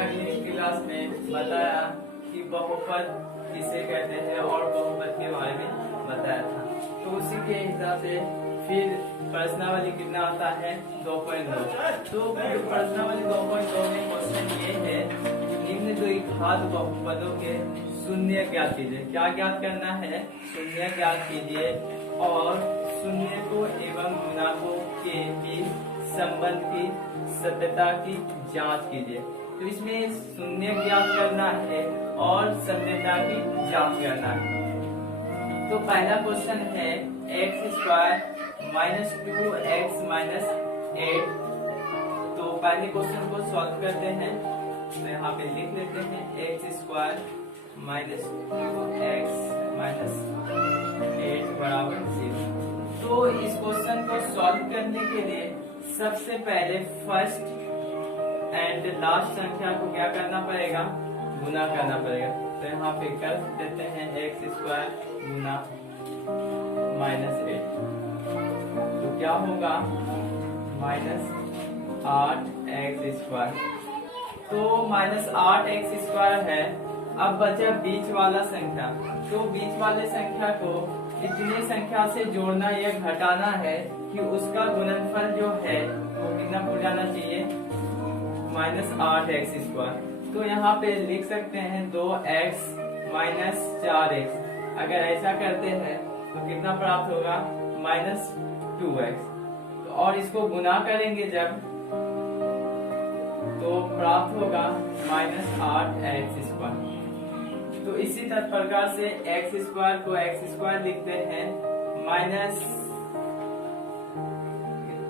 अगली क्लास में बताया कि बहुपद किसे कहते हैं और बहुपद के बारे में बताया था। तो उसी के हिसाब से फिर प्रश्नावली कितना आता है 2.2। तो प्रश्नावली 2.2 में क्वेश्चन ये है कि निम्न द्विघात बहुपदों के शून्य ज्ञात कीजिए। क्या ज्ञात करना है? शून्य ज्ञात कीजिए और शून्य को एवं गुणाकों के बीच संबंध की सत्यता की जांच कीजिए। तो इसमें शून्य ज्ञात करना है और सत्यता की जांच करना है। तो पहला क्वेश्चन है x² माइनस 2x माइनस 8। तो पहले क्वेश्चन को सॉल्व करते हैं। तो यहाँ पे लिख लेते हैं x² माइनस 2x माइनस 8 बराबर 0। तो इस क्वेश्चन को सॉल्व करने के लिए सबसे पहले फर्स्ट एंड लास्ट संख्या को क्या करना पड़ेगा? गुना करना पड़ेगा। तो यहाँ पे कर देते हैं x² गुना माइनस 8। तो क्या होगा? Minus 8x²। तो माइनस 8x² है। अब बचा बीच वाला संख्या। तो बीच वाले संख्या को इतने संख्या से जोड़ना या घटाना है कि उसका गुणनफल जो है वो कितना हो जाना चाहिए? Minus 8x²। तो यहाँ पे लिख सकते हैं 2x माइनस 4x। अगर ऐसा करते हैं तो कितना प्राप्त होगा? Minus 2x। और इसको गुना करेंगे जब तो प्राप्त होगा माइनस 8x²। तो इसी प्रकार से x² को x² लिखते हैं, माइनस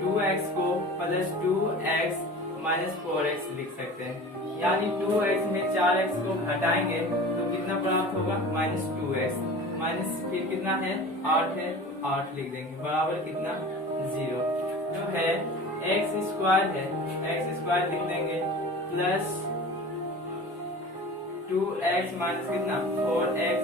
2x को प्लस 2x माइनस 4x लिख सकते हैं। यानी 2x में 4x को घटाएंगे तो कितना प्राप्त होगा? Minus 2x। माइनस फिर कितना है? 8 है, 8 लिख देंगे बराबर कितना? 0। जो है x² है, x² लिख देंगे प्लस 2x माइनस कितना? 4x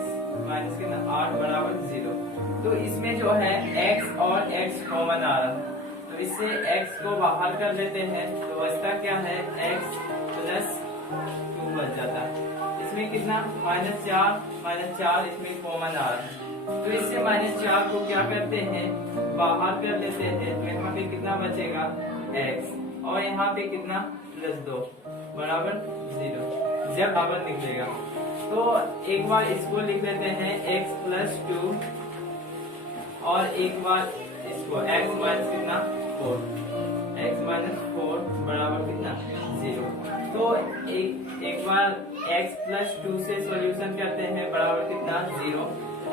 माइनस कितना? 8 बराबर 0। तो इसमें जो है x और x कॉमन आ रहा है, तो इससे x को बाहर कर लेते हैं तो बचता क्या है? x प्लस 2 बच जाता है। इसमें कितना? माइनस 4 इसमें कॉमन आ रहा है, तो इससे माइनस 4 को क्या करते हैं? बाहर कर लेते हैं। तो यहाँ पे कितना बचेगा? x और यहाँ पे कितना? प्लस 2 बराबर 0। जब बराबर निकलेगा तो एक बार इसको लिख लेते हैं x प्लस 2 और एक बार इसको x माइनस कितना? 4। x माइनस 4 बराबर कितना? 0। तो एक बार x प्लस 2 से सॉल्यूशन करते हैं बराबर कितना? 0।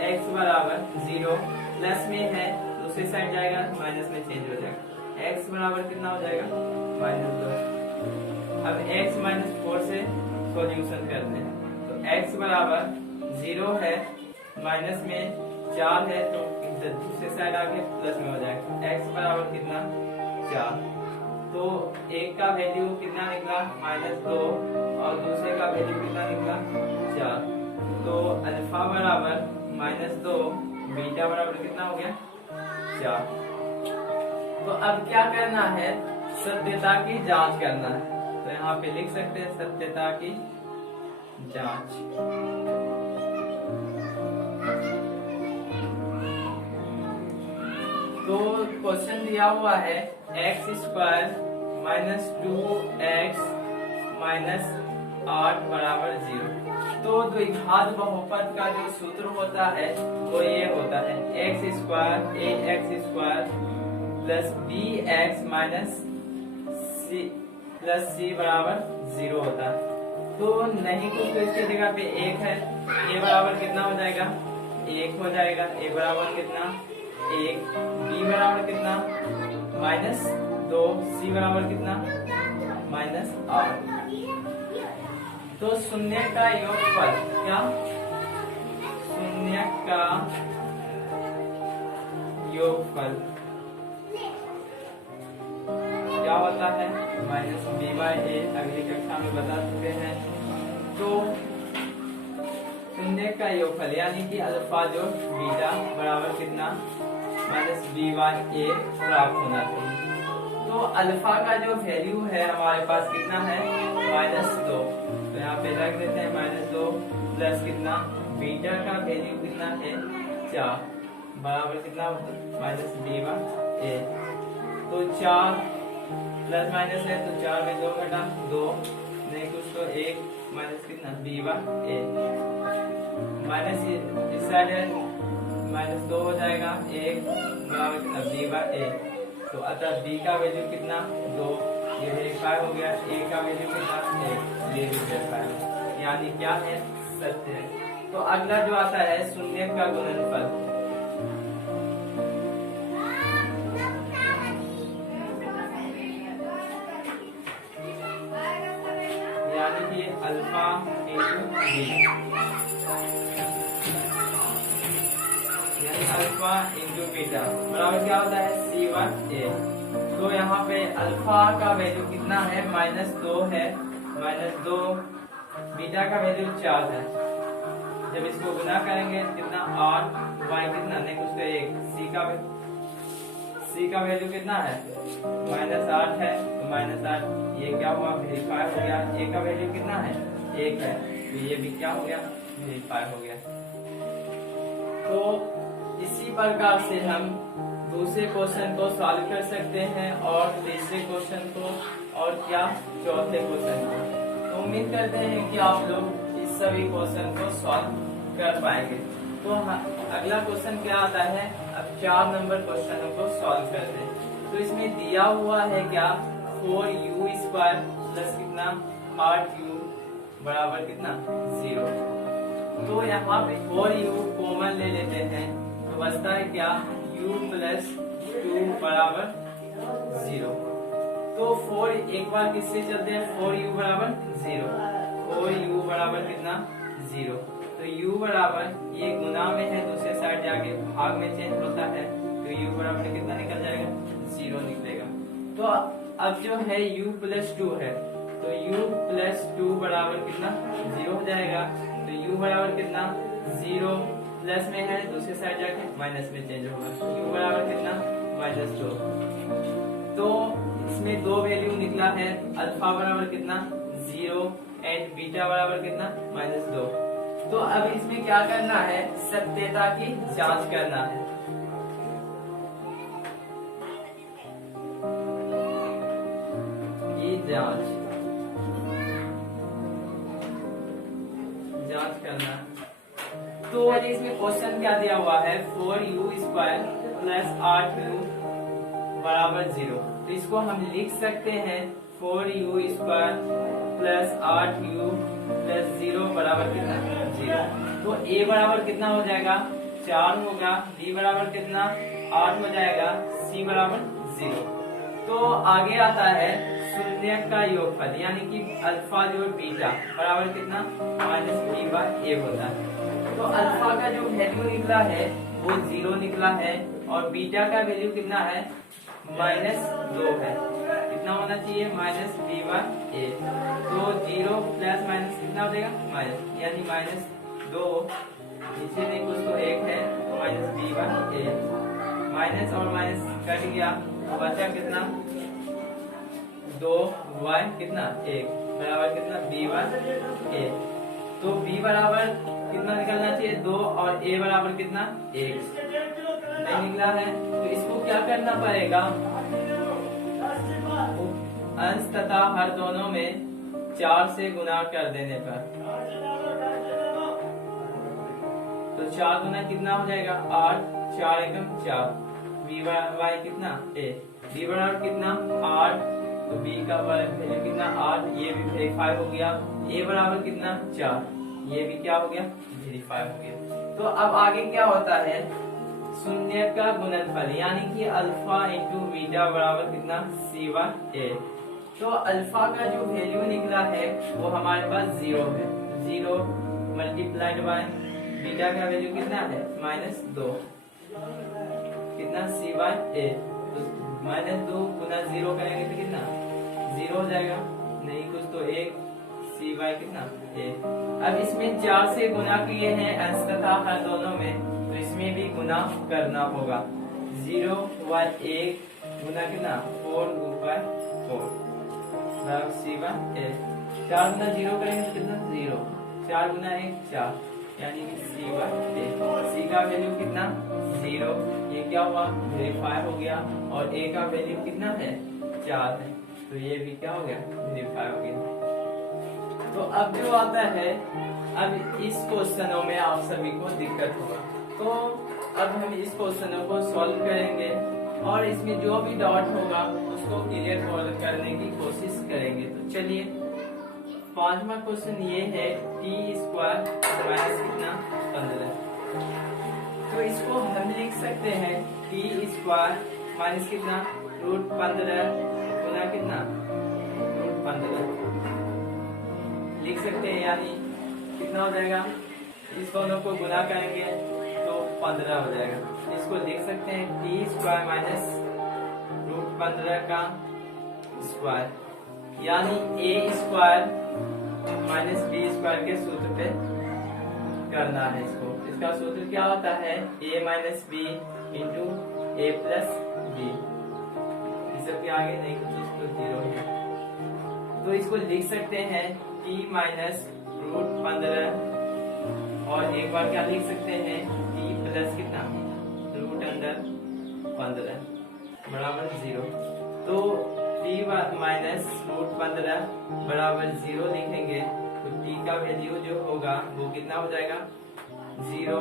x बराबर 0 प्लस में है, दूसरी साइड जाएगा माइनस में चेंज हो जाएगा। x बराबर कितना हो जाएगा? माइनस 2। अब x माइनस 4 से सॉल्यूशन करते हैं तो x बराबर 0 है, माइनस में 4 है तो दूसरे साइड आके प्लस में हो जाएगा। x बराबर कितना? 4। तो एक का वैल्यू कितना निकला? माइनस 2 और दूसरे का वैल्यू कितना निकला? 4। तो अल्फा बराबर माइनस 2, बीटा बराबर कितना हो गया? 4। तो अब क्या करना है? सत्यता की जांच करना है। तो यहाँ पे लिख सकते हैं सत्यता की जांच। तो क्वेश्चन दिया हुआ है x² माइनस 2x माइनस 8 बराबर 0। तो द्विघात बहुपद का जो सूत्र होता है वो ये होता है x² plus bx minus c plus c बराबर 0 होता है। तो नहीं कुछ तो इसकी जगह पे 1 है, a बराबर कितना हो जाएगा? 1 हो जाएगा। a बराबर कितना? 1। b बराबर कितना? माइनस 2। c बराबर कितना? माइनस 8। तो शून्य का योगफल क्या? शून्य का योगफल क्या होता है? Minus b/a। अगली कक्षा में बता चुके हैं। तो शून्य का योगफल यानी कि अल्फा जो बीटा बराबर कितना? माइनस b/a प्राप्त होना चाहिए। तो तो अल्फा का जो वैल्यू है हमारे पास कितना है, -2। तो यहाँ पे रख देते हैं -2 प्लस कितना, बीटा का वैल्यू कितना है 4 बराबर कितना, -b/a। तो 4 प्लस माइनस है तो 4 में 2 घटा 2 नहीं कुछ तो 1 माइनस कितना b/a माइनस इस साइड है -2 हो जाएगा 1 बराबर कितना b/a। तो अतः b का वैल्यू कितना 2, ये वेरीफाई हो गया। a का वैल्यू कितना 1, ये भी वेरीफाई हो गया, यानी क्या है, सत्य है। तो अगला जो आता है शून्य का गुणनफल, यानी कि अल्फा इंटू बीटा, यानी अल्फा इंटू बीटा बराबर क्या होता है c/a। तो यहाँ पे अल्फा का वैल्यू कितना है, -2 है, -2, बीटा का वैल्यू 4 है। जब इसको गुना करेंगे कितना 8, y कितना नहीं कुछ तो 1, c का वैल्यू कितना है -8 है, तो -8 ये क्या हुआ, वेरीफाई हो गया। a का वैल्यू कितना है 1 है, तो ये भी क्या हो गया, वेरीफाई हो गया। तो इसी प्रकार से हम दूसरे क्वेश्चन को सॉल्व कर सकते हैं और तीसरे क्वेश्चन को और क्या चौथे क्वेश्चन को। तो उम्मीद करते हैं कि आप लोग इस सभी क्वेश्चन को सॉल्व कर पाएंगे। तो अगला क्वेश्चन क्या आता है, अब 4 नंबर क्वेश्चन को सॉल्व करते हैं। तो इसमें दिया हुआ है क्या, 4u² प्लस कितना 8u बराबर कितना 0। तो यहाँ पे 4u कॉमन ले लेते हैं तो बचता है क्या, u प्लस 2 बराबर 0। तो 4 एक बार किससे चलते हैं, 4u बराबर 0, 4u बराबर कितना 0। तो u बराबर ये गुना में है, दूसरे साइड जाके भाग में चेंज होता है, तो u बराबर कितना निकल जाएगा, 0 निकलेगा। तो अब जो है u प्लस 2 है, तो u प्लस 2 बराबर कितना 0 हो जाएगा। तो u बराबर कितना 0 प्लस में है, दूसरे साइड जाके माइनस में चेंज होगा, u बराबर कितना -2। तो इसमें दो वैल्यू निकला है, अल्फा बराबर कितना 0 एंड बीटा बराबर कितना -2। तो अब इसमें क्या करना है, सत्यता की जांच करना है। ये जांच करना। तो इसमें क्वेश्चन क्या दिया हुआ है, 4u² प्लस 8u बराबर 0। तो इसको हम लिख सकते हैं 4u² प्लस 8u प्लस 0 बराबर कितना 0। तो a बराबर कितना हो जाएगा 4 होगा, b बराबर कितना 8 हो जाएगा, c बराबर 0। तो आगे आता है शून्य का योगफल, यानी कि अल्फा जो बीटा बराबर कितना -b/a होता है। तो अल्फा का जो वैल्यू निकला है वो 0 निकला है और बीटा का वैल्यू कितना है -2 है। कितना होना चाहिए -b/a। तो 0 प्लस माइनस कितना हो जाएगा माइनस, यानी -2 नीचे नहीं कुछ तो 1 है, तो -b/a। माइनस और माइनस कट गया तो बचा कितना 2y कितना 1 बराबर कितना b/a। तो b बराबर कितना निकलना चाहिए 2 और a बराबर कितना 1 नहीं निकला है। तो इसको क्या करना पड़ेगा, अंश तथा हर दोनों में 4 से गुना कर देने पर, तो 4 गुना कितना हो जाएगा 8, 4 एकम 4, b/y कितना a, b बराबर कितना 8, तो b का वैल्यू कितना 8, ये भी वेरीफाई हो गया। a बराबर कितना 4, ये भी क्या हो गया वेरीफाई हो गया। तो अब आगे क्या होता है, शून्य का गुणनफल, यानी कि अल्फा इंटू बीटा बराबर कितना c/a। तो अल्फा का जो वैल्यू निकला है वो हमारे पास 0 है, 0 मल्टीप्लाइड बाय बीटा का वैल्यू कितना है -2 कितना c/a। तो -2 गुना 0 करेंगे तो कितना 0 हो जाएगा, नहीं कुछ तो 1 c/a कितना a। अब इसमें 4 से गुना किए हैं अंश तथा हर दोनों में, तो इसमें भी गुना करना होगा। 0 व 1 गुना कितना 4 बाय 4 बराबर सी बाय ए। 4 गुना 0 करेंगे तो कितना 0, 4 गुना 1 4, यानी कि सी बाय ए। सी का वैल्यू कितना 0, ये क्या हुआ वेरीफाई हो गया, और ए का वैल्यू कितना है 4 है, तो ये भी क्या हो गया वेरीफाई हो गया। तो अब जो आता है, अब इस क्वेश्चनों में आप सभी को दिक्कत होगा, तो अब हम इस क्वेश्चनों को सॉल्व करेंगे और इसमें जो भी डॉट होगा उसको क्लियर करने की कोशिश करेंगे। तो चलिए, 5वां क्वेश्चन ये है टी स्क्वायर माइनस कितना 15। तो इसको हम लिख सकते हैं टी स्क्वायर माइनस कितना रूट 15 गुना कितना रूट 15 लिख सकते हैं, यानी कितना हो जाएगा, इस दोनों को गुना करेंगे तो 15 हो जाएगा। इसको लिख सकते हैं टी स्क्वायर माइनस रूट 15 का स्क्वायर, यानी ए स्क्वायर माइनस बी स्क्वायर के सूत्र पे करना है इसको। इसका सूत्र क्या होता है ए माइनस बी इंटू ए प्लस बी, इस सब के आगे नहीं कुछ तो 0 है। तो इसको लिख सकते हैं टी माइनस रूट 15, और एक बार क्या लिख सकते हैं टी प्लस कितना रूट अंडर 15 बराबर 0। तो टी माइनस रूट 15 बराबर 0 लिखेंगे तो टी का वैल्यू जो होगा वो कितना हो जाएगा 0,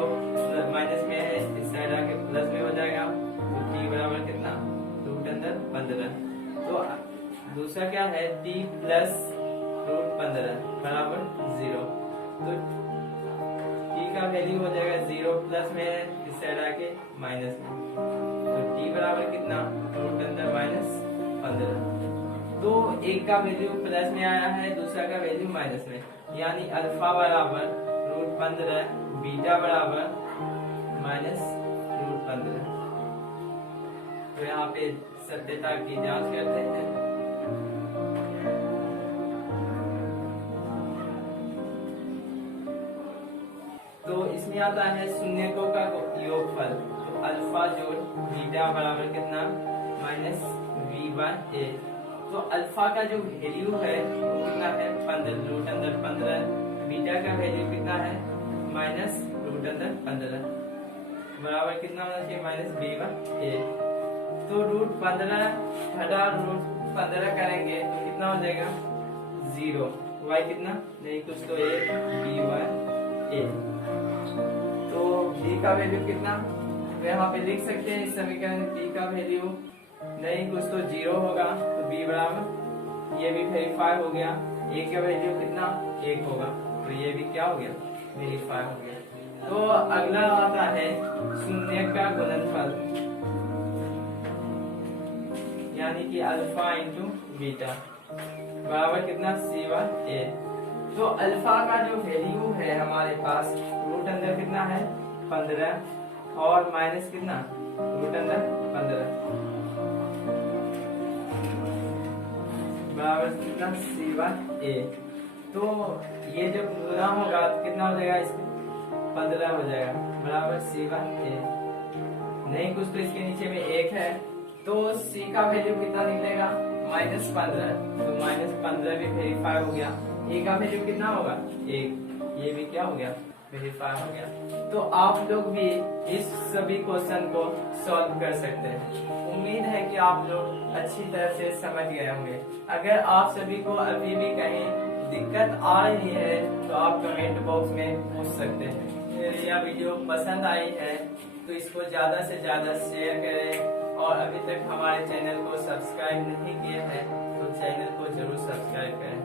माइनस में है इस साइड आके प्लस में हो जाएगा, तो टी बराबर कितना रूट अंडर 15। तो दूसरा क्या है टी प्लस रूट 15 बराबर 0, तो टी का वैल्यू हो जाएगा 0 प्लस में इस साइड आके माइनस में, तो टी बराबर कितना रूट अंडर माइनस 15। तो एक का वैल्यू प्लस में आया है, दूसरा का वैल्यू माइनस में, यानी अल्फा बराबर रूट 15, बीटा बराबर माइनस रूट 15। तो यहाँ पे सत्यता की जांच करते हैं। तो इसमें आता है शून्यकों का योगफल, तो अल्फा जोड़ बीटा बराबर कितना माइनस वी बाय ए। तो अल्फा का जो वैल्यू है वो कितना है 15 रूट अंडर 15, बीटा का वैल्यू कितना है माइनस रूट अंडर 15 बराबर कितना होना चाहिए माइनस बी बाय ए। तो रूट 15 घटा रूट 15 करेंगे तो कितना हो जाएगा 0, वाई कितना नहीं कुछ तो ए बी बाय ए। तो बी का वैल्यू कितना, तो यहाँ पे लिख सकते हैं इस समीकरण बी का वैल्यू नहीं कुछ तो 0 होगा, तो बी बराबर ये भी वेरीफाई हो गया, ए का वैल्यू कितना 1 होगा, तो ये भी क्या हो गया वेरीफाई हो गया। तो अगला आता है शून्य का गुणनफल, यानी कि अल्फा इंटू बीटा बराबर कितना सी बाय ए। तो अल्फा का जो वैल्यू है हमारे पास रूट अंदर कितना है 15 और माइनस कितना रूट अंदर 15 बराबर कितना सी बाय ए। तो ये जब गुना होगा तो कितना हो जाएगा इसमें 15 हो जाएगा बराबर सी बाय ए। नहीं कुछ तो इसके नीचे में 1 है, तो सी का वैल्यू कितना निकलेगा -15, तो -15 भी वेरीफाई हो गया। ए का वैल्यू कितना होगा 1, ये भी क्या हो गया वेरीफाई हो गया। तो आप लोग भी इस सभी क्वेश्चन को सॉल्व कर सकते हैं। उम्मीद है कि आप लोग अच्छी तरह से समझ गए होंगे। अगर आप सभी को अभी भी कहीं दिक्कत आ रही है तो आप कमेंट बॉक्स में पूछ सकते हैं। यह वीडियो पसंद आई है तो इसको ज्यादा से ज्यादा शेयर करें, और अभी तक हमारे चैनल को सब्सक्राइब नहीं किए हैं तो चैनल को जरूर सब्सक्राइब करें।